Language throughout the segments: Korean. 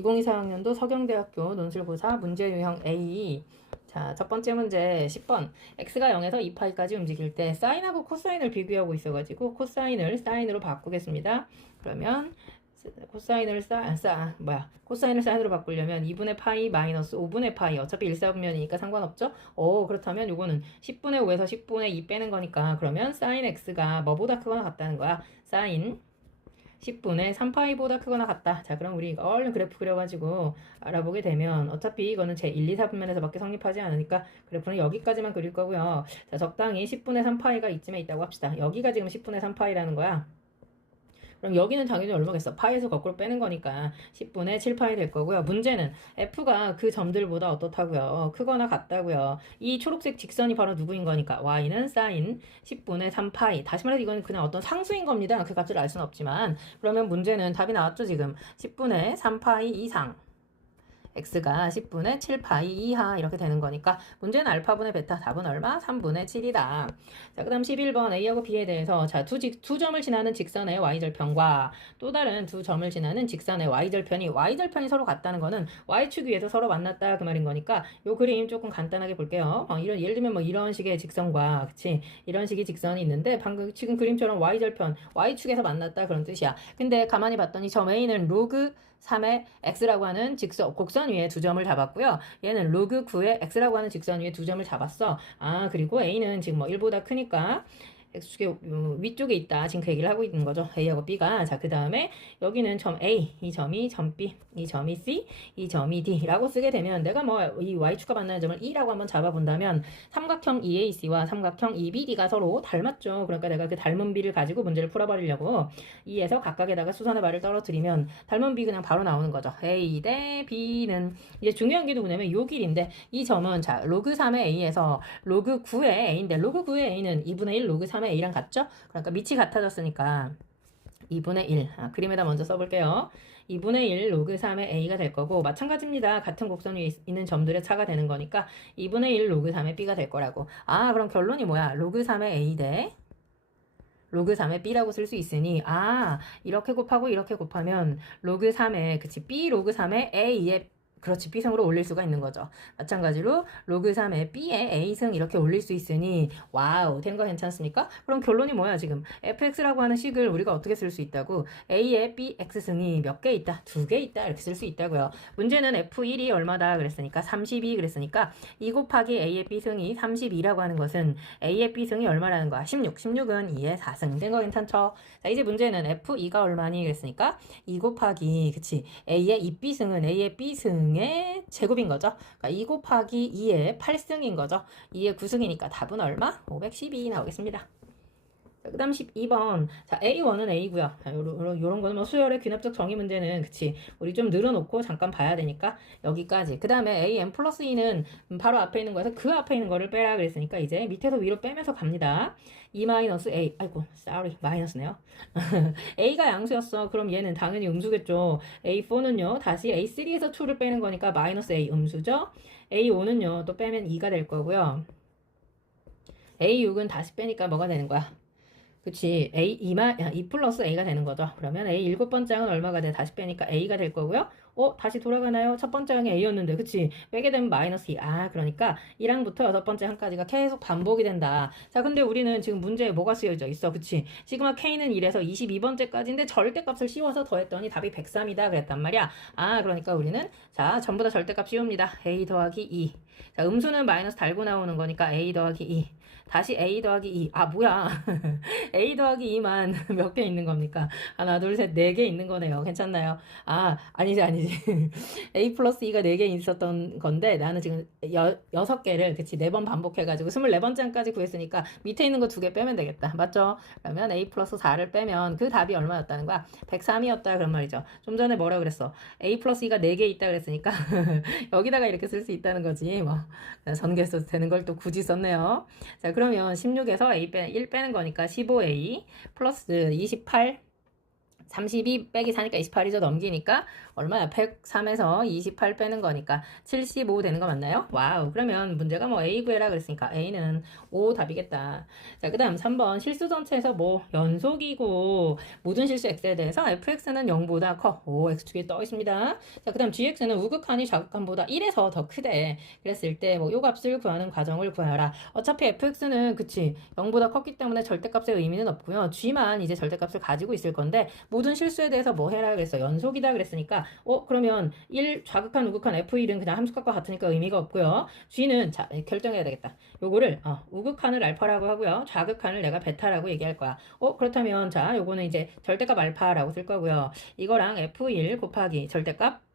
2024학년도 서경대학교 논술고사 문제 유형 A. 자, 첫 번째 문제 10번. x가 0에서 2파이까지 움직일 때 사인하고 코사인을 비교하고 있어가지고 코사인을 사인으로 바꾸겠습니다. 그러면 코사인을 사, 아, 싸, 뭐야. 코사인을 사인으로 바꾸려면 2분의 파이 마이너스 5분의 파이. 어차피 1사분면이니까 상관없죠? 오, 그렇다면 요거는 10분의 5에서 10분의 2 빼는 거니까 그러면 사인 x가 뭐보다 크거나 같다는 거야. 사인 10분의 3파이보다 크거나 같다. 자, 그럼 우리 얼른 그래프 그려가지고 알아보게 되면 어차피 이거는 제 1, 2, 4분면에서밖에 성립하지 않으니까 그래프는 여기까지만 그릴 거고요. 자, 적당히 10분의 3파이가 이쯤에 있다고 합시다. 여기가 지금 10분의 3파이라는 거야. 그럼 여기는 당연히 얼마겠어? 파이에서 거꾸로 빼는 거니까 10분의 7파이 될 거고요. 문제는 f가 그 점들보다 어떻다고요? 크거나 같다고요. 이 초록색 직선이 바로 누구인 거니까 y는 sin 10분의 3파이. 다시 말해서 이건 그냥 어떤 상수인 겁니다. 그 값을 알 수는 없지만 그러면 문제는 답이 나왔죠 지금 10분의 3파이 이상. X가 10분의 7파이 이하 이렇게 되는 거니까 문제는 알파분의 베타 답은 얼마? 3분의 7이다. 자, 그 다음 11번 A하고 B에 대해서 자, 두, 직, 두 점을 지나는 직선의 y절편과 또 다른 두 점을 지나는 직선의 y절편이 y절편이 서로 같다는 거는 y축 위에서 서로 만났다 그 말인 거니까 요 그림 조금 간단하게 볼게요. 어, 이런 예를 들면 뭐 이런 식의 직선과 그치 이런 식의 직선이 있는데 방금 지금 그림처럼 y절편 y축에서 만났다 그런 뜻이야. 근데 가만히 봤더니 점 A는 로그 3의 x라고 하는 직선 곡선 위에 두 점을 잡았고요. 얘는 로그 9의 x라고 하는 직선 위에 두 점을 잡았어. 아 그리고 a는 지금 뭐 1보다 크니까 x축의 음, 위쪽에 있다. 지금 그 얘기를 하고 있는 거죠. A하고 B가. 자, 그 다음에 여기는 점 A, 이 점이 점 B, 이 점이 C, 이 점이 D라고 쓰게 되면 내가 뭐 이 Y축과 만나는 점을 E라고 한번 잡아본다면 삼각형 EAC와 삼각형 EBD가 서로 닮았죠. 그러니까 내가 그 닮은 B를 가지고 문제를 풀어버리려고 E에서 각각에다가 수선의 발을 떨어뜨리면 닮은 B 그냥 바로 나오는 거죠. A 대 B는 이제 중요한 게 누구냐면 요 길인데 이 점은 자 로그 3의 A에서 로그 9의 A인데 로그 9의 A는 2분의 1 로그 3의 A랑 같죠? 그러니까 밑이 같아졌으니까 2분의 1. 아, 그림에다 먼저 써볼게요. 2분의 1 로그 3의 A가 될 거고 마찬가지입니다. 같은 곡선 위에 있- 있는 점들의 차가 되는 거니까 2분의 1 로그 3의 B가 될 거라고. 아 그럼 결론이 뭐야? 로그 3의 A 대 로그 3의 B라고 쓸 수 있으니 아 이렇게 곱하고 이렇게 곱하면 로그 3의 그치 B 로그 3의 A의 그렇지 B승으로 올릴 수가 있는 거죠. 마찬가지로 로그 3의 B의 A승 이렇게 올릴 수 있으니 와우 된 거 괜찮습니까? 그럼 결론이 뭐야 지금 fx라고 하는 식을 우리가 어떻게 쓸 수 있다고 A의 bx승이 몇 개 있다? 두 개 있다 이렇게 쓸 수 있다고요. 문제는 f1이 얼마다 그랬으니까 32 그랬으니까 2 곱하기 A의 b승이 32라고 하는 것은 A의 b승이 얼마라는 거야? 16. 16은 2의 4승 된 거 괜찮죠? 자 이제 문제는 f2가 얼마니 그랬으니까 2 곱하기 그치 A의 2b승은 A의 b승 의 제곱인 거죠. 그러니까 2 곱하기 2의 8승인 거죠. 2의 9승이니까 답은 얼마? 512 나오겠습니다. 그 다음 12번. 자, A1은 A고요 자, 요런, 요런, 거는 뭐 수열의 귀납적 정의 문제는, 그치. 우리 좀 늘어놓고 잠깐 봐야 되니까, 여기까지. 그 다음에 AN 플러스 2는 바로 앞에 있는 거에서 그 앞에 있는 거를 빼라 그랬으니까, 이제 밑에서 위로 빼면서 갑니다. 2 마이너스 A. 아이고, sorry. 마이너스네요. A가 양수였어. 그럼 얘는 당연히 음수겠죠. A4는요, 다시 A3에서 2를 빼는 거니까 마이너스 A 음수죠. A5는요, 또 빼면 2가 될 거고요. A6은 다시 빼니까 뭐가 되는 거야? 그치. A 2만, 2 플러스 A가 되는 거죠. 그러면 A 일곱 번째 항은 얼마가 돼? 다시 빼니까 A가 될 거고요. 어, 다시 돌아가나요? 첫 번째 항이 A였는데, 그치? 빼게 되면 마이너스 2. 아, 그러니까 1항부터 여섯 번째 항까지가 계속 반복이 된다. 자, 근데 우리는 지금 문제에 뭐가 쓰여져 있어? 그치? 시그마 K는 1에서 22번째까지인데 절대값을 씌워서 더했더니 답이 103이다. 그랬단 말이야. 아, 그러니까 우리는, 자, 전부 다 절대값 씌웁니다. A 더하기 2. 자, 음수는 마이너스 달고 나오는 거니까 A 더하기 2. 다시 A 더하기 2. 아, 뭐야. A 더하기 2만 몇 개 있는 겁니까? 하나, 둘, 셋, 네 개 있는 거네요. 괜찮나요? 아, 아니지, 아니지. A 플러스 2가 네개 있었던 건데, 나는 지금 여, 여섯 개를, 그치, 네번 반복해가지고 24번째 항까지 구했으니까 밑에 있는 거 두 개 빼면 되겠다. 맞죠? 그러면 A 플러스 4를 빼면 그 답이 얼마였다는 거야? 103이었다. 그런 말이죠. 좀 전에 뭐라 그랬어? A 플러스 2가 네개 있다 그랬으니까, 여기다가 이렇게 쓸 수 있다는 거지. 뭐, 전개 써도 되는 걸 또 굳이 썼네요. 자, 그러면 16에서 A 빼, 1 빼는 거니까 15A 플러스 28 32 빼기 4니까 28이죠. 넘기니까 얼마야? 103에서 28 빼는 거니까 75 되는 거 맞나요? 와우. 그러면 문제가 뭐 A 구해라 그랬으니까 A는 5 답이겠다. 자, 그 다음 3번 실수 전체에서 뭐 연속이고 모든 실수 X에 대해서 fx는 0보다 커. 오, X축에 떠 있습니다. 자, 그 다음 gx는 우극한이 좌극한보다 1에서 더 크대. 그랬을 때 뭐 요 값을 구하는 과정을 구하라. 어차피 fx는 그치 0보다 컸기 때문에 절대값의 의미는 없고요. g만 이제 절대값을 가지고 있을 건데 모든 실수에 대해서 뭐 해라 그랬어. 연속이다 그랬으니까 어 그러면 1 좌극한 우극한 f1은 그냥 함수값과 같으니까 의미가 없고요. g는 자 결정해야 되겠다. 요거를 어, 우극한을 알파라고 하고요. 좌극한을 내가 베타라고 얘기할 거야. 어 그렇다면 자 요거는 이제 절대값 알파라고 쓸 거고요. 이거랑 f1 곱하기 절대값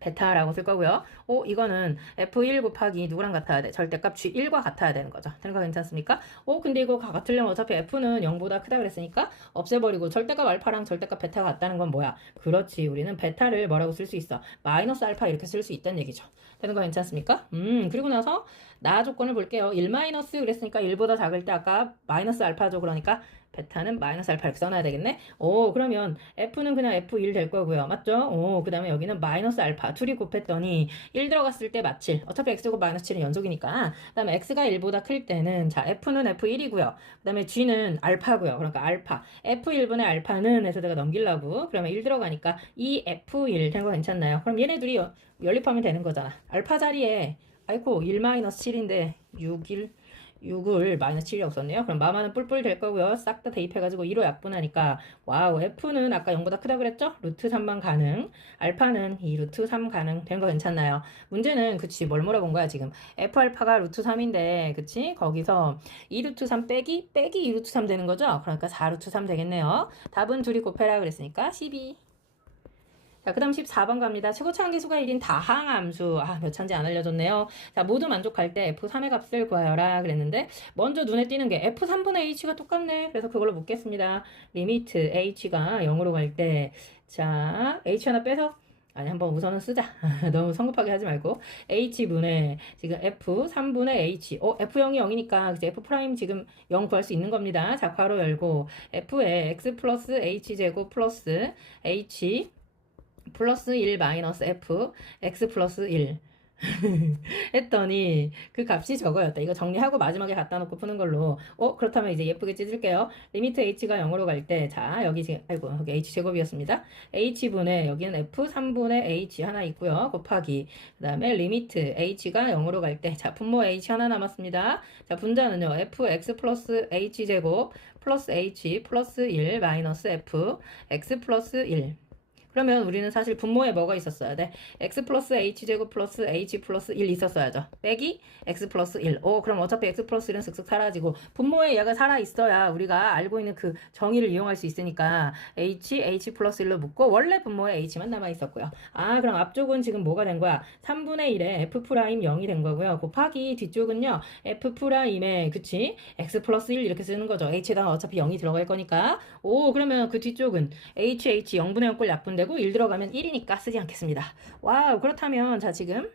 베타라고 쓸 거고요. 오, 이거는 F1 곱하기 누구랑 같아야 돼? 절대값 G1과 같아야 되는 거죠. 되는 거 괜찮습니까? 오, 근데 이거 같으려면 어차피 F는 0보다 크다 그랬으니까 없애버리고 절대값 알파랑 절대값 베타가 같다는 건 뭐야? 그렇지. 우리는 베타를 뭐라고 쓸 수 있어? 마이너스 알파 이렇게 쓸 수 있다는 얘기죠. 되는 거 괜찮습니까? 음, 그리고 나서 나 조건을 볼게요. 1 마이너스 그랬으니까 1보다 작을 때 아까 마이너스 알파죠. 그러니까 베타는 마이너스 알파 이렇게 써놔야 되겠네. 오, 그러면 F는 그냥 F1 될 거고요. 맞죠? 오, 그 다음에 여기는 마이너스 알파. 둘이 곱했더니 1 들어갔을 때 마칠. 어차피 X고 마이너스 7은 연속이니까. 그 다음에 X가 1보다 클 때는, 자, F는 F1이고요. 그 다음에 G는 알파고요. 그러니까 알파. F1분의 알파는 해서 내가 넘기려고. 그러면 1 들어가니까 이 F1 된 거 괜찮나요? 그럼 얘네 둘이 연- 연립하면 되는 거잖아. 알파 자리에, 아이고, 1 마이너스 7인데, 6, 1. 6을 마이너스 7이 없었네요. 그럼 마마는 뿔뿔 될 거고요. 싹 다 대입해가지고 2로 약분하니까 와우 F는 아까 0보다 크다 그랬죠? 루트 3만 가능. 알파는 2 루트 3 가능. 된 거 괜찮나요? 문제는 그치 뭘 물어본 거야 지금. F 알파가 루트 3인데 그치? 거기서 2 루트 3 빼기 빼기 2 루트 3 되는 거죠? 그러니까 4 루트 3 되겠네요. 답은 둘이 곱해라 그랬으니까 12. 자, 그 다음 14번 갑니다. 최고차 한계수가 1인 다항함수. 아, 몇 차인지 안 알려줬네요. 자, 모두 만족할 때 F3의 값을 구하여라 그랬는데, 먼저 눈에 띄는 게 F3분의 H가 똑같네. 그래서 그걸로 묻겠습니다. 리미트 H가 0으로 갈 때, 자, H 하나 빼서, 아니, 한번 우선은 쓰자. 너무 성급하게 하지 말고. H분의, 지금 F3분의 H. 어, F0이 0이니까, 그치? F' 지금 0 구할 수 있는 겁니다. 자, 괄호 열고, F에 X 플러스 H제곱 플러스 H, 플러스 1 마이너스 f x 플러스 1 했더니 그 값이 저거였다. 이거 정리하고 마지막에 갖다 놓고 푸는 걸로. 어 그렇다면 이제 예쁘게 찢을게요. 리미트 h가 0으로 갈 때 자 여기 지금 아이고 여기 h 제곱이었습니다. h분의 여기는 f 3분의 h 하나 있고요. 곱하기 그다음에 리미트 h가 0으로 갈 때 자 분모 h 하나 남았습니다. 자 분자는요 f x 플러스 h 제곱 플러스 h 플러스 1 마이너스 f x 플러스 1 그러면 우리는 사실 분모에 뭐가 있었어야 돼? x 플러스 h제곱 플러스 h 플러스 1 있었어야죠. 빼기 x 플러스 1. 오, 그럼 어차피 x 플러스 1은 슥슥 사라지고 분모에 얘가 살아 있어야 우리가 알고 있는 그 정의를 이용할 수 있으니까 h, h 플러스 1로 묶고 원래 분모에 h만 남아 있었고요. 아, 그럼 앞쪽은 지금 뭐가 된 거야? 3분의 1에 f 프라임 0이 된 거고요. 곱하기 뒤쪽은요. f 프라임에 그치? x 플러스 1 이렇게 쓰는 거죠. h에다가 어차피 0이 들어갈 거니까. 오, 그러면 그 뒤쪽은 h, h 0분의 0꼴 약분 되고 1 들어가면 1이니까 쓰지 않겠습니다. 와우, 그렇다면 자 지금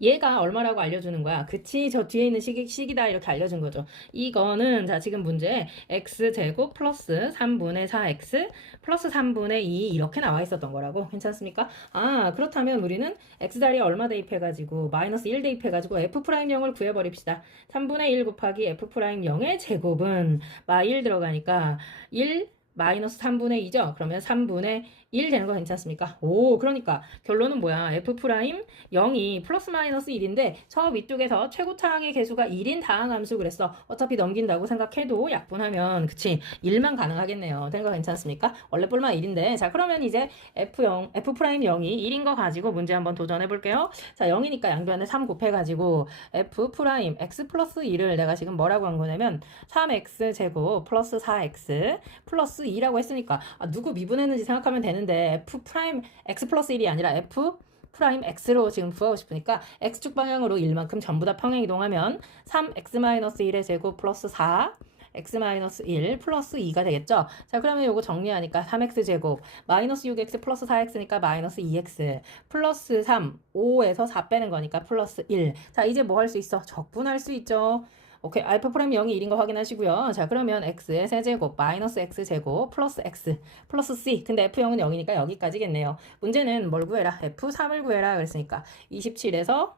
얘가 얼마라고 알려주는 거야. 그치, 저 뒤에 있는 식이, 식이다 이렇게 알려준 거죠. 이거는 자 지금 문제 x제곱 플러스 3분의 4x 플러스 3분의 2 이렇게 나와 있었던 거라고 괜찮습니까? 아 그렇다면 우리는 x자리에 얼마 대입해가지고 마이너스 1 대입해가지고 f'0을 구해버립시다. 3분의 1 곱하기 f'0의 제곱은 마 1 들어가니까 1 마이너스 3분의 2죠? 그러면 3분의 1 되는 거 괜찮습니까? 오, 그러니까 결론은 뭐야? f 프라임 0이 플러스 마이너스 1인데 저 위쪽에서 최고차항의 개수가 1인 다항 함수 그랬어. 어차피 넘긴다고 생각해도 약분하면 그치 1만 가능하겠네요. 되는 거 괜찮습니까? 원래 뿔만 1인데 자 그러면 이제 f0 f 프라임 0이 1인 거 가지고 문제 한번 도전해 볼게요. 자 0이니까 양변에 3 곱해 가지고 f 프라임 x 플러스 2를 내가 지금 뭐라고 한 거냐면 3x 제곱 플러스 4x 플러스 2라고 했으니까 아, 누구 미분했는지 생각하면 되는 데 f 프라임 x 플러스 1이 아니라 f 프라임 x로 지금 구하고 싶으니까 x축 방향으로 1만큼 전부 다 평행 이동하면 3x-1의 제곱 플러스 4 x-1 플러스 2가 되겠죠? 자 그러면 요거 정리하니까 3x-제곱 마이너스 6x 플러스 4x니까 마이너스 2x 플러스 3 5에서 4 빼는 거니까 플러스 1자 이제 뭐 할 수 있어? 적분할 수 있죠? 오케이 알파 프라임 0이 1인 거 확인하시고요. 자 그러면 x의 세제곱 마이너스 x 제곱 플러스 x 플러스 c 근데 f0은 0이니까 여기까지겠네요. 문제는 뭘 구해라? f3을 구해라 그랬으니까 27에서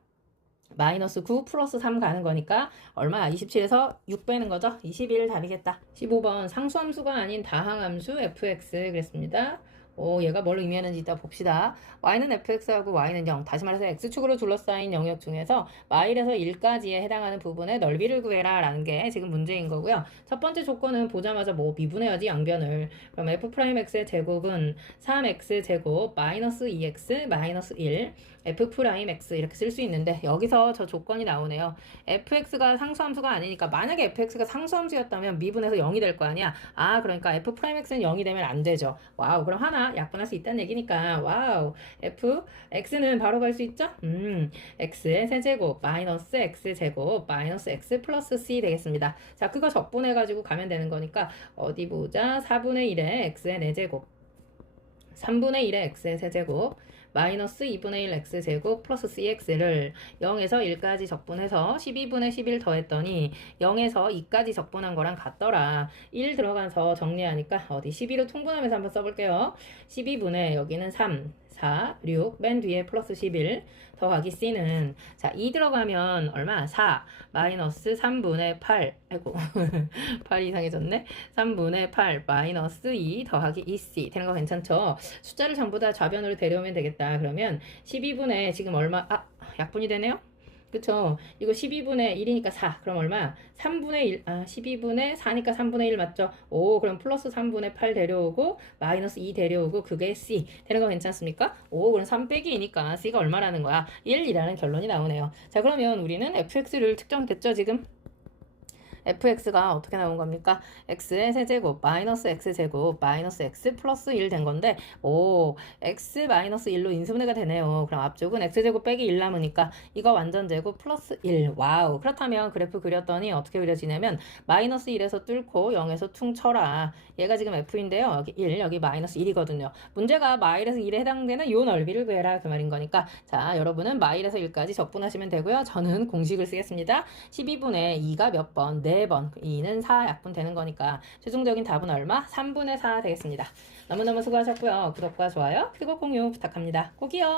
마이너스 9 플러스 3 가는 거니까 얼마? 27에서 6 빼는 거죠? 21 답이겠다. 15번 상수함수가 아닌 다항함수 fx 그랬습니다. 오, 얘가 뭘 의미하는지 이따 봅시다. y는 fx하고 y는 0. 다시 말해서 x축으로 둘러싸인 영역 중에서 마일에서 1까지에 해당하는 부분의 넓이를 구해라 라는 게 지금 문제인 거고요. 첫 번째 조건은 보자마자 뭐 미분해야지 양변을. 그럼 f'x의 제곱은 3x 제곱 마이너스 2x 마이너스 1 f'x 이렇게 쓸 수 있는데 여기서 저 조건이 나오네요. fx가 상수함수가 아니니까 만약에 fx가 상수함수였다면 미분해서 0이 될 거 아니야. 아 그러니까 f'x는 0이 되면 안 되죠. 와우 그럼 하나 약분할 수 있다는 얘기니까 와우 f x는 바로 갈 수 있죠? 음 x의 세제곱 마이너스 x 제곱 마이너스 x 플러스 c 되겠습니다. 자 그거 적분해 가지고 가면 되는 거니까 어디 보자 4분의 1의 x의 4제곱 3분의 1의 x의 세제곱 마이너스 2분의 1 x제곱 플러스 cx를 0에서 1까지 적분해서 12분의 11 더했더니 0에서 2까지 적분한 거랑 같더라. 1 들어가서 정리하니까 어디 12로 통분하면서 한번 써볼게요. 12분의 여기는 3, 4, 6, 맨 뒤에 플러스 11 더하기 c는 자, 2 들어가면 얼마? 4 마이너스 3분의 8 아이고 8이 이상해졌네. 3분의 8 마이너스 2 더하기 2c 되는 거 괜찮죠? 숫자를 전부 다 좌변으로 데려오면 되겠다. 그러면 12분의 지금 얼마? 아 약분이 되네요 그쵸? 이거 12분의 1이니까 4 그럼 얼마? 3분의 1 아 12분의 4니까 3분의 1 맞죠? 오 그럼 플러스 3분의 8 데려오고 마이너스 2 데려오고 그게 c. 되는 거 괜찮습니까? 오 그럼 3 빼기 2니까 c가 얼마라는 거야? 1이라는 결론이 나오네요. 자 그러면 우리는 fx를 측정됐죠 지금 fx가 어떻게 나온 겁니까? x의 세제곱 마이너스 x제곱 마이너스 x 플러스 1 된 건데 오 x 마이너스 1로 인수분해가 되네요. 그럼 앞쪽은 x제곱 빼기 1 남으니까 이거 완전 제곱 플러스 1 와우 그렇다면 그래프 그렸더니 어떻게 그려지냐면 마이너스 1에서 뚫고 0에서 퉁 쳐라 얘가 지금 f인데요. 여기 1 여기 마이너스 1이거든요. 문제가 마일에서 1에 해당되는 요 넓이를 구해라 그 말인 거니까 자 여러분은 마일에서 1까지 적분하시면 되고요. 저는 공식을 쓰겠습니다. 12분의 2가 몇 번? 4번. 2는 4 약분 되는 거니까 최종적인 답은 얼마? 3분의 4 되겠습니다. 너무너무 수고하셨고요. 구독과 좋아요 그리고 공유 부탁합니다. 꼭이요.